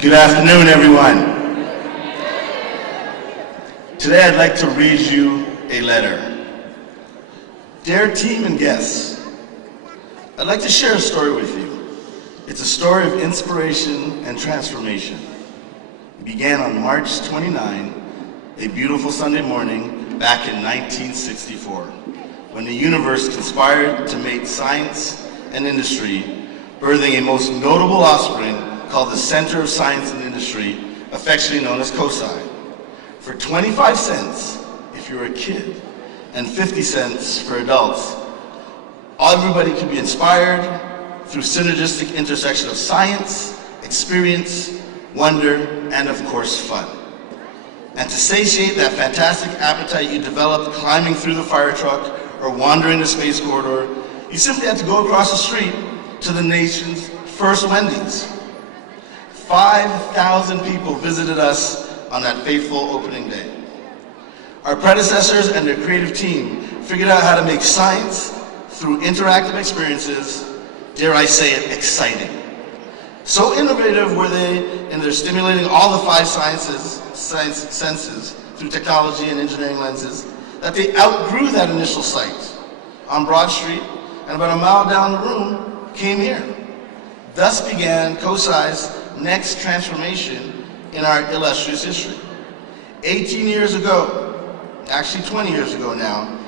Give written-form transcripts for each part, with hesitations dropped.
Good afternoon, everyone. Today I'd like to read you a letter. Dear team and guests, I'd like to share a story with you. It's a story of inspiration and transformation. It began on March 29, a beautiful Sunday morning back in 1964, when the universe conspired to mate science and industry, birthing a most notable offspring called the Center of Science and Industry, affectionately known as COSI. For 25 cents, if you're a kid, and 50 cents for adults, everybody could be inspired through synergistic intersection of science, experience, wonder, and of course fun. And to satiate that fantastic appetite you developed climbing through the fire truck or wandering the space corridor, you simply had to go across the street to the nation's first Wendy's. 5,000 people visited us on that fateful opening day. Our predecessors and their creative team figured out how to make science through interactive experiences, dare I say it, exciting. So innovative were they in their stimulating all the five senses through technology and engineering lenses that they outgrew that initial site on Broad Street, and about a mile down the room came here. Thus began COSI's next transformation in our illustrious history. 18 years ago, actually 20 years ago now,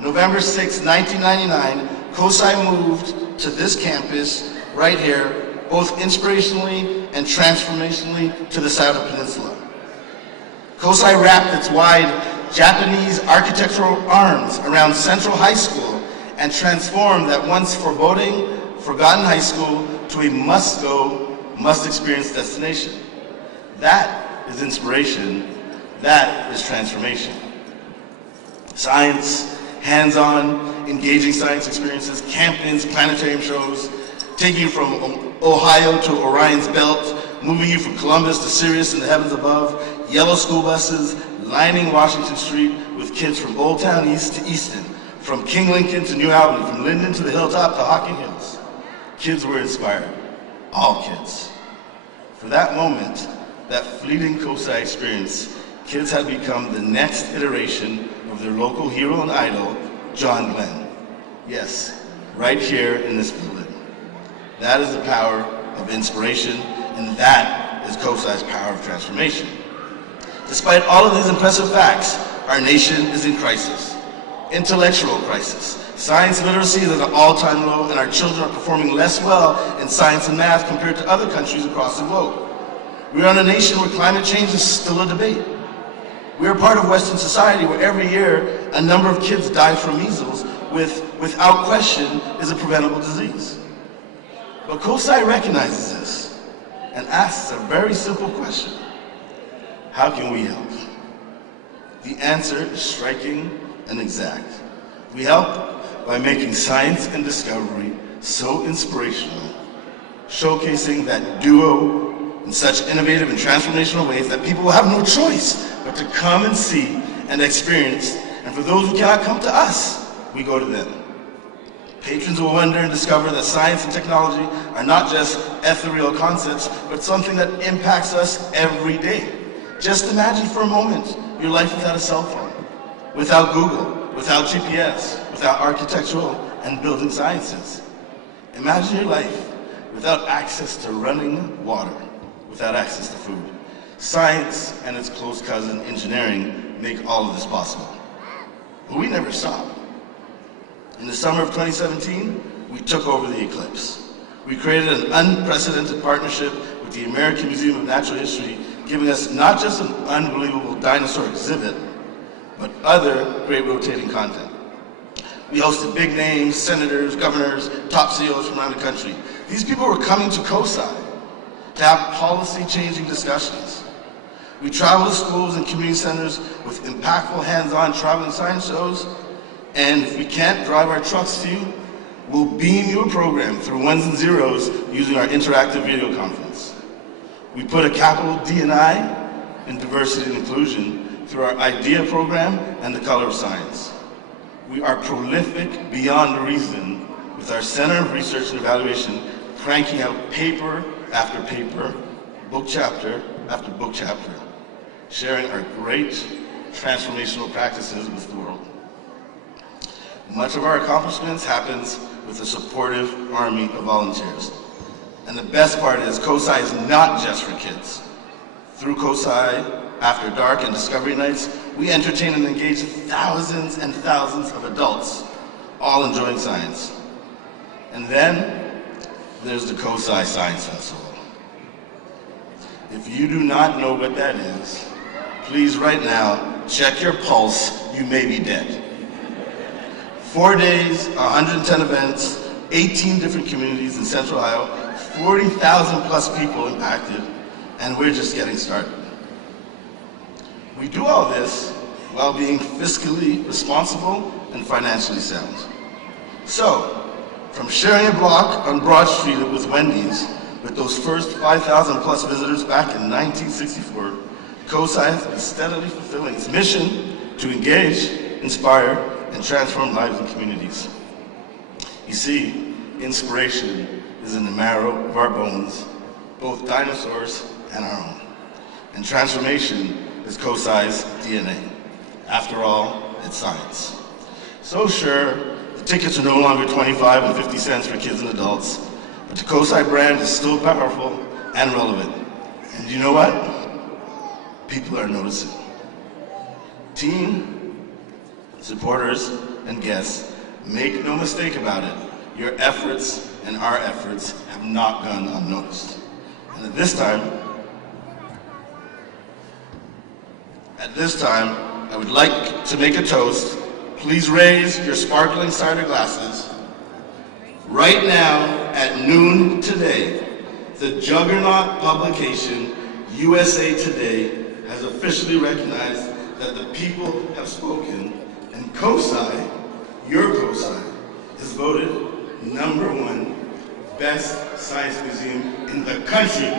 November 6, 1999, COSI moved to this campus right here, both inspirationally and transformationally to the Southern Peninsula. COSI wrapped its wide Japanese architectural arms around Central High School and transformed that once forgotten high school to a must-go, must-experience destination. That is inspiration. That is transformation. Science, hands-on, engaging science experiences, campings, planetarium shows, taking you from Ohio to Orion's Belt, moving you from Columbus to Sirius in the heavens above, yellow school buses lining Washington Street with kids from Old Town East to Easton, from King Lincoln to New Albany, from Linden to the Hilltop to Hocking Hills. Kids were inspired. All kids. For that moment, that fleeting COSI experience, kids had become the next iteration of their local hero and idol, John Glenn. Yes, right here in this building. That is the power of inspiration, and that is COSI's power of transformation. Despite all of these impressive facts, our nation is in crisis. Intellectual crisis. Science literacy is at an all-time low, and our children are performing less well in science and math compared to other countries across the globe. We are in a nation where climate change is still a debate. We are part of Western society where every year a number of kids die from measles, without question, is a preventable disease. But COSI recognizes this and asks a very simple question. How can we help? The answer is striking and exact. We help by making science and discovery so inspirational, showcasing that duo in such innovative and transformational ways that people will have no choice but to come and see and experience. And for those who cannot come to us, we go to them. Patrons will wonder and discover that science and technology are not just ethereal concepts, but something that impacts us every day. Just imagine for a moment your life without a cell phone, without Google, without GPS, without architectural and building sciences. Imagine your life without access to running water, without access to food. Science and its close cousin, engineering, make all of this possible. But we never stop. In the summer of 2017, we took over the eclipse. We created an unprecedented partnership with the American Museum of Natural History, giving us not just an unbelievable dinosaur exhibit, but other great rotating content. We hosted big names, senators, governors, top CEOs from around the country. These people were coming to COSI to have policy-changing discussions. We traveled to schools and community centers with impactful hands-on traveling science shows, and if we can't drive our trucks to you, we'll beam you a program through ones and zeros using our interactive video conference. We put a capital D&I in diversity and inclusion through our IDEA program and the Color of Science. We are prolific beyond reason with our Center of Research and Evaluation cranking out paper after paper, book chapter after book chapter, sharing our great transformational practices with the world. Much of our accomplishments happens with a supportive army of volunteers. And the best part is COSI is not just for kids. Through COSI, After Dark and Discovery Nights, we entertain and engage thousands and thousands of adults, all enjoying science. And then there's the COSI Science Festival. If you do not know what that is, please right now, check your pulse, you may be dead. 4 days, 110 events, 18 different communities in Central Ohio, 40,000 plus people impacted, and we're just getting started. We do all this while being fiscally responsible and financially sound. So, from sharing a block on Broad Street with Wendy's with those first 5,000 plus visitors back in 1964, COSI has been steadily fulfilling its mission to engage, inspire, and transform lives and communities. You see, inspiration is in the marrow of our bones, both dinosaurs and our own. And transformation is COSI's DNA. After all, it's science. So sure, the tickets are no longer 25 and 50 cents for kids and adults, but the COSI brand is still powerful and relevant. And you know what? People are noticing. Team, supporters, and guests, make no mistake about it, your efforts and our efforts have not gone unnoticed. And at this time, I would like to make a toast. Please raise your sparkling cider glasses. Right now, at noon today, the juggernaut publication, USA Today, has officially recognized that the people have spoken, and COSI, your COSI, is voted #1 best science museum in the country.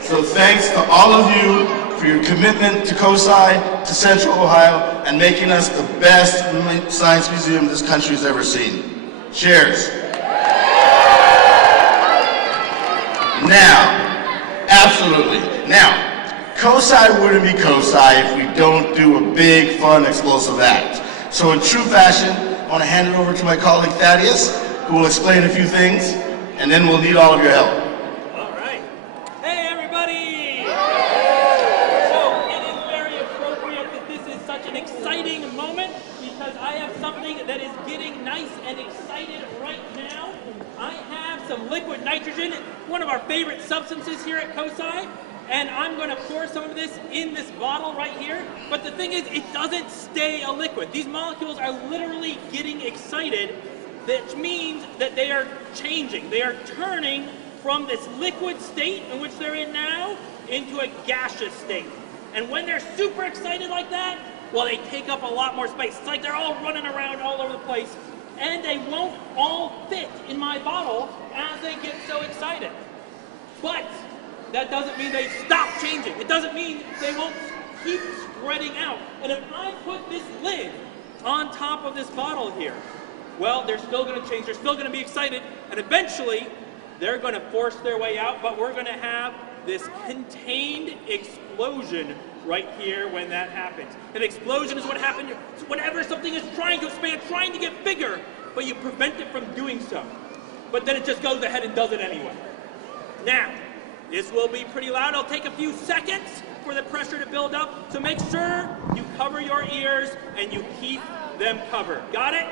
So thanks to all of you for your commitment to COSI, to Central Ohio, and making us the best science museum this country's ever seen. Cheers. Now, absolutely. Now, COSI wouldn't be COSI if we don't do a big, fun, explosive act. So in true fashion, I want to hand it over to my colleague Thaddeus, who will explain a few things, and then we'll need all of your help. All right. Hey, everybody! So it is very appropriate that this is such an exciting moment because I have something that is getting nice and excited right now. I have some liquid nitrogen, one of our favorite substances here at COSI, and I'm going to pour some of this in this bottle right here. But the thing is, it doesn't stay a liquid. These molecules are literally getting excited, which means that they are changing. They are turning from this liquid state in which they're in now into a gaseous state. And when they're super excited like that, well, they take up a lot more space. It's like they're all running around all over the place, and they won't all fit in my bottle as they get so excited. But that doesn't mean they stop changing. It doesn't mean they won't keep spreading out. And if I put this lid on top of this bottle here, well, they're still going to change. They're still going to be excited. And eventually, they're going to force their way out. But we're going to have this contained explosion right here when that happens. An explosion is what happens whenever something is trying to expand, trying to get bigger, but you prevent it from doing so. But then it just goes ahead and does it anyway. Now, this will be pretty loud. It'll take a few seconds for the pressure to build up, so make sure you cover your ears and you keep them covered. Got it?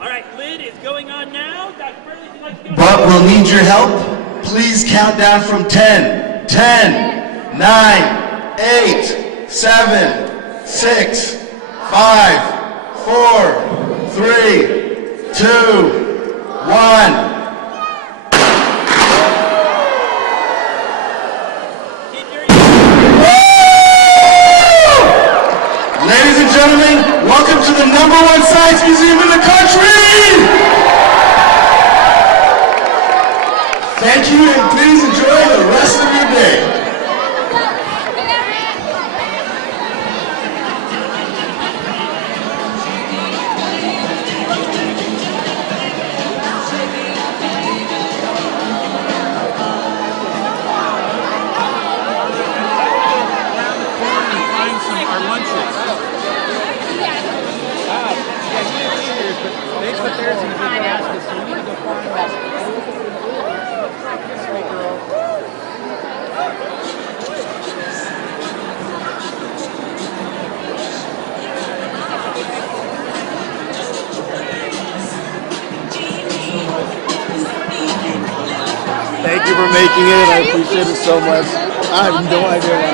All right, lid is going on now. Dr. Burley, if you'd like to go. But we'll need your help. Please count down from 10. 10, 9, 8, 7, 6, 5, 4, 3, 2, 1. Ladies and gentlemen, welcome to the #1 science museum in the country! Thank you, and please enjoy the rest of your day. you for making it. I appreciate it so much. I have no idea why.